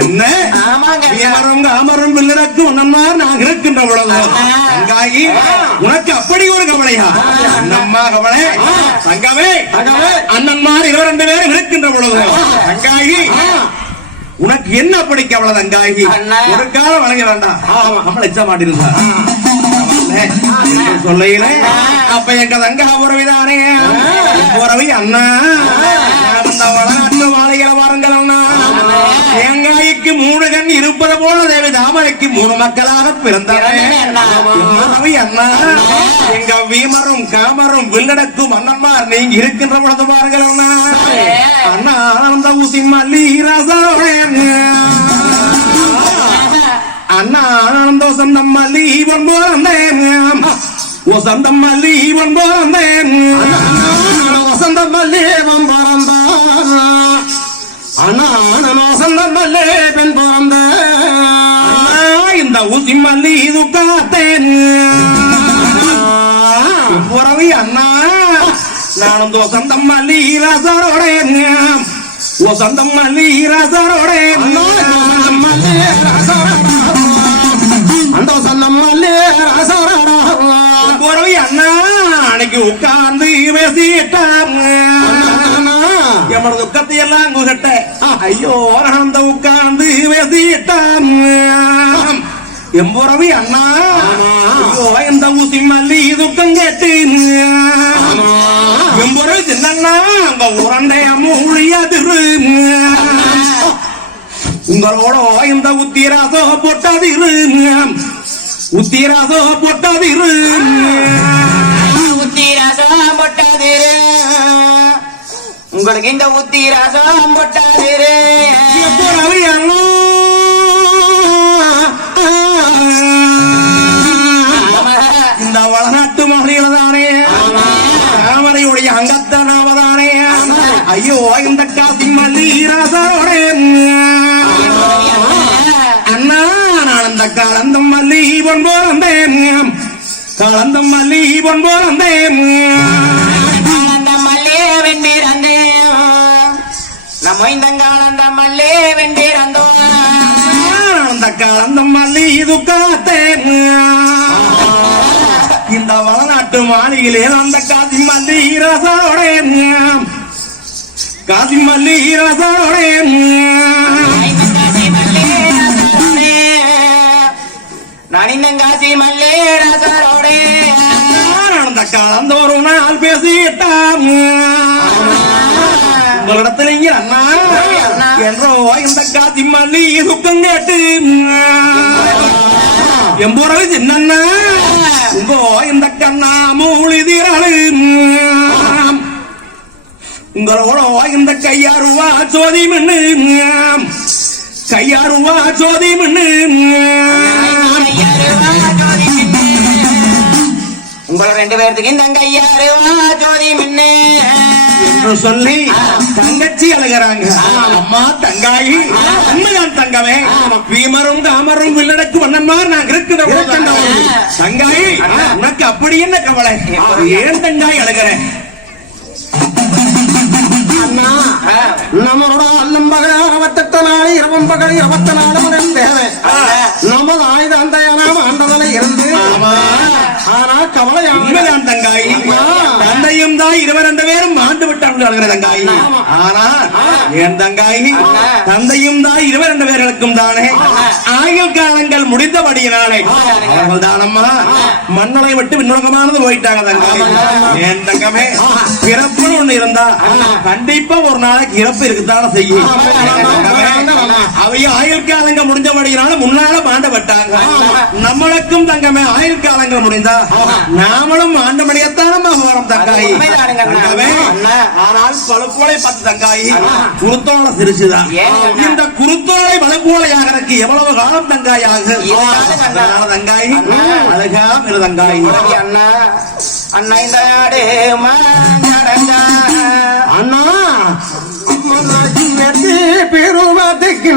என்ன வீமரும் காமரும் வில்லடக்கு உன்னம்மார் நான் இருக்கின்ற பொழுது தங்காயி உனக்கு அப்படி ஒரு கவலையா? அண்ணம்மா கவலை தங்கமே அண்ணன்மார் 2 பேரும் இருக்கின்ற பொழுது தங்காயி உனக்கு என்ன அப்படி கவலை? தங்காயி ஒரு காலம் வழங்க வேண்டாம். நம்மள எச்ச மாட்டிருந்தா சொல்லையில அப்ப எங்க தங்கா உறவிதானே உறவி அண்ணா வளநாட்டு மாளிகை வாருங்கள் அண்ணா. தேங்காய்க்கு 3 கண் இருப்பது போல தேவி தாமரைக்கு 3 மக்களாக பிறந்தாரே அண்ணா. எங்க வீமரும் காமரும் வில்லடக்கும் அண்ணன்மார் நீங்க இருக்கின்ற பொழுது பாருங்கள் அண்ணா. அண்ணா ஆனந்த ஊசி மல்லி ராசாவே அண்ணா ஆனந்த வசந்தம் மல்லி பொன்போரந்தேன் வசந்தம் மல்லி பொன்போரந்தேன் வசந்தம் மல்லி பொன்போரந்த அண்ணா வசந்தம் மல்லி பெண் போரந்த இந்த ஊசி மல்லி துக்காத்தேன் உறவி அண்ணா நானும் வசந்தம் மல்லி ராசாரோட வசந்தம் மல்லி ராசாரோட அந்த சொந்தம் போறவை அண்ணா அன்னைக்கு உட்கார்ந்து பேசிட்டாம் எமது துக்கத்தை எல்லாம் குகட்ட ஐயோ அந்த உட்கார்ந்து பேசிட்டாம் எம்போறவை அண்ணா ஐயோ இந்த ஊசி மல்லி துக்கம் கேட்டு எம்போறவை சின்னண்ணா அங்க உரண்டைய மூழியதிரு உங்களோட இந்த உத்திராசோ போட்டதிரு உத்திராசோ போட்டதிரு உத்திராசோ போட்டதிரு உங்களுக்கு இந்த உத்திராசோ போட்டதிரு இந்த வளநாட்டு மகளிர் தானே தாமரையுடைய அங்கத்தனாவதானே ஐயோ இந்த காசி மல்லி ராசாவோட அண்ணா நான் அந்த கலந்தம் மல்லி பொன்போரந்தேன் கலந்தம் மல்லி பொன்போரந்தேன் கலந்தம் மல்லே வெண்டிரந்தேன் நம்ம இந்த கலந்தம் மல்லே வெண்டிரந்தோ அந்த கலந்தம் மல்லி துக்காத்தேன் இந்த வளநாட்டு மாளிகையிலே அந்த காசி மல்லி ராசாவோட காசி மல்லி ராசாவோட நனிந்தங்காசி மல்லே ராசாரோட அந்த காலம் ஒரு நாள் பேசிட்டாம் உங்களிடத்துல இங்க அண்ணா என்றோ இந்த காசி மல்லி துக்கம் கேட்டு எம்போறவை சின்னண்ணா உங்கோ இந்த கண்ணா மூழிதிராளு உங்களோட இந்த கையாருவா சோதி மண்ணு கையாருவா சோதி மண்ணு உங்களை 2 பேர்த்துக்கு இந்த கையாருவா சோதி மண்ணு என்று சொல்லி தங்கச்சி அழுகிறாங்க. அம்மா தங்காயி உண்மைதான் தங்கமே வீமரும் காமரும் வில்லடக்கு வண்ணன்மார் நான் இருக்கிற தங்காயி உனக்கு அப்படி என்ன கவலை? ஏன் தங்காய் அழுகிறேன்? நம்மளோட அல்லும் பகல் 68 நாள் இரவும் பகல் 24 மணி தேவை நமது ஆயுத அந்த ஆண்டதில் இருந்து ஆனா கவலை உண்மைதான் தங்காய் தந்தையும் தான் 22 பேரும் ஆண்டு விட்டார்கள் தங்காய். ஆனா என் தங்காய் தந்தையும் தான் 22 பேர்களுக்கும் தானே ஆயுள் காலங்கள் முடிந்தபடியினாலே அவர்கள் தானம்மா மண்ணலை விட்டு விண்ணுலகமானது போயிட்டாங்க தங்காய். என் தங்கமே பிறப்புன்னு ஒண்ணு இருந்தா கண்டிப்பா ஒரு நாளைக்கு இறப்பு இருக்குதான செய்யும். அவைய ஆயுள் காலங்கள் முடிஞ்சபடியினால முன்னால மாண்டப்பட்டாங்க. நம்மளுக்கும் தங்கமே ஆயுள் காலங்கள் முடிந்தா நாமளும் ஆண்டபடியத்தான் நம்ம போறோம் தங்காய். ஆனால் பழுப்போலை பார்த்து தங்காய் குருத்தோலை சிரிச்சுதான். இந்த குருத்தோலை பழுப்போலையாகிறதுக்கு எவ்வளவு காலம் தங்காய் ஆகும்? தங்காய் அழகா இரு தங்காய். அண்ணா அண்ணா இந்த நாடு அண்ணா பெருவாதைக்கு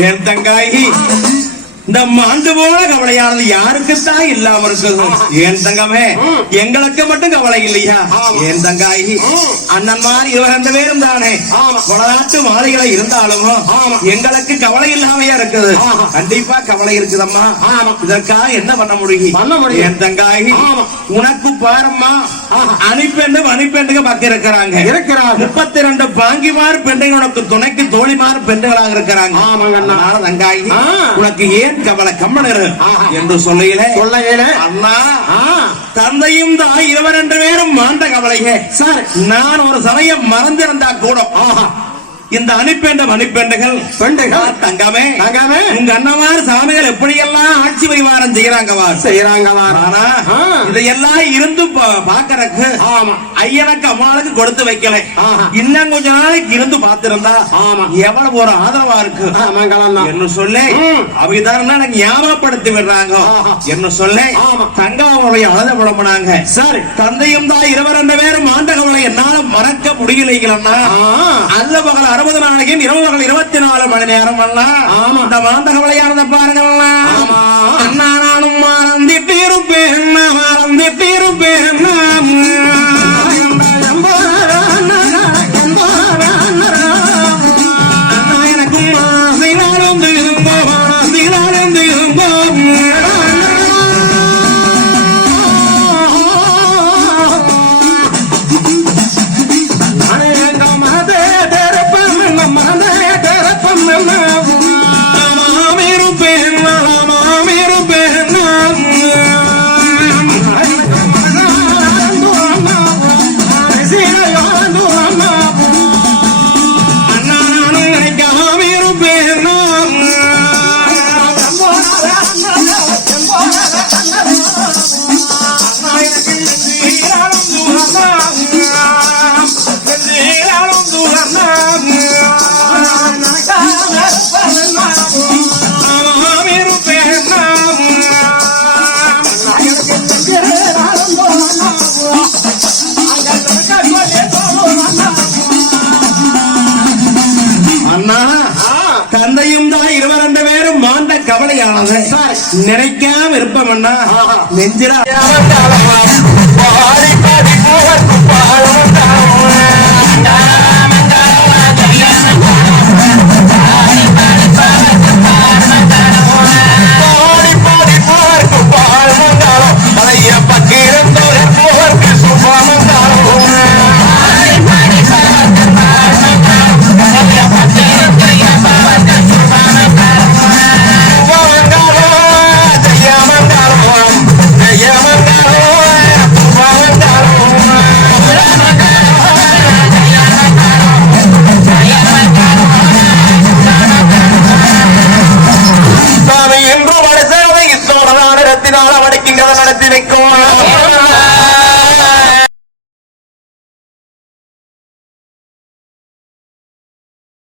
என் தங்காயி இந்த மாண்டு போல கவலையானது யாருக்குத்தான் இல்லாம இருக்குது என் தங்கமே எங்களுக்கு மட்டும் கவலை இல்லையா என் தங்காயி அண்ணன் மாதிரி 22 பேரும் தானே கொடநாட்டு மாலைகளை இருந்தாலும் எங்களுக்கு கவலை இல்லாமையா இருக்குது கண்டிப்பா கவலை இருக்குதம்மா இதற்காக என்ன பண்ண முடியும் என் தங்காயி உனக்கு பாரம்மா அணிப்பெண்டுக்கு பக்கம் இருக்கிறாங்க 32 பாங்கிமார் பெண்கள் உனக்கு துணைக்கு தோழிமார் பெண்களாக இருக்கிறாங்க தங்காயி உனக்கு ஏன் கவலை கம்மனரு என்று சொல்லையில அண்ணா தந்தையும் தாய் 22 பேரும் மாண்ட கவலையே சார் நான் ஒரு சமயம் மறந்திருந்தா கூட இந்த அணிப்பெண்டுகள் தங்கமே உங்க அண்ணமார் சாமிகள் எப்படியெல்லாம் ஆட்சி பரிவாரம் செய்யறாங்க ஆனா இதையெல்லாம் இருந்து பாக்கறக்கு ஐயனுக்கு அம்மாளுக்கு கொடுத்து வைக்கல இன்னும் கொஞ்ச நாளைக்கு இருந்து பார்த்திருந்தா எவ்வளவு ஒரு ஆதரவா இருக்கு என்ன சொல்ல அவைதான் எனக்கு ஞாபகப்படுத்தி விடுறாங்க என்ன சொல்ல தங்காவுடைய அழத புலம்புனாங்க சார் தந்தையும் தான் 22 பேரும் ஆண்ட கவலை என்னால மறக்க முடியலைங்களா அல்ல பகல் 60 நாளைக்கும் இரவு பகல் 24 மணி நேரம் இந்த மாந்த கவலையானதை பாருங்க அண்ணா நானும் மறந்துட்டு இருப்பேன் தந்தையும் தான் 22 பேரும் மாண்ட கவலையானது நினைக்காம இருப்போம்னா நெஞ்சில நடத்தி வைக்கும்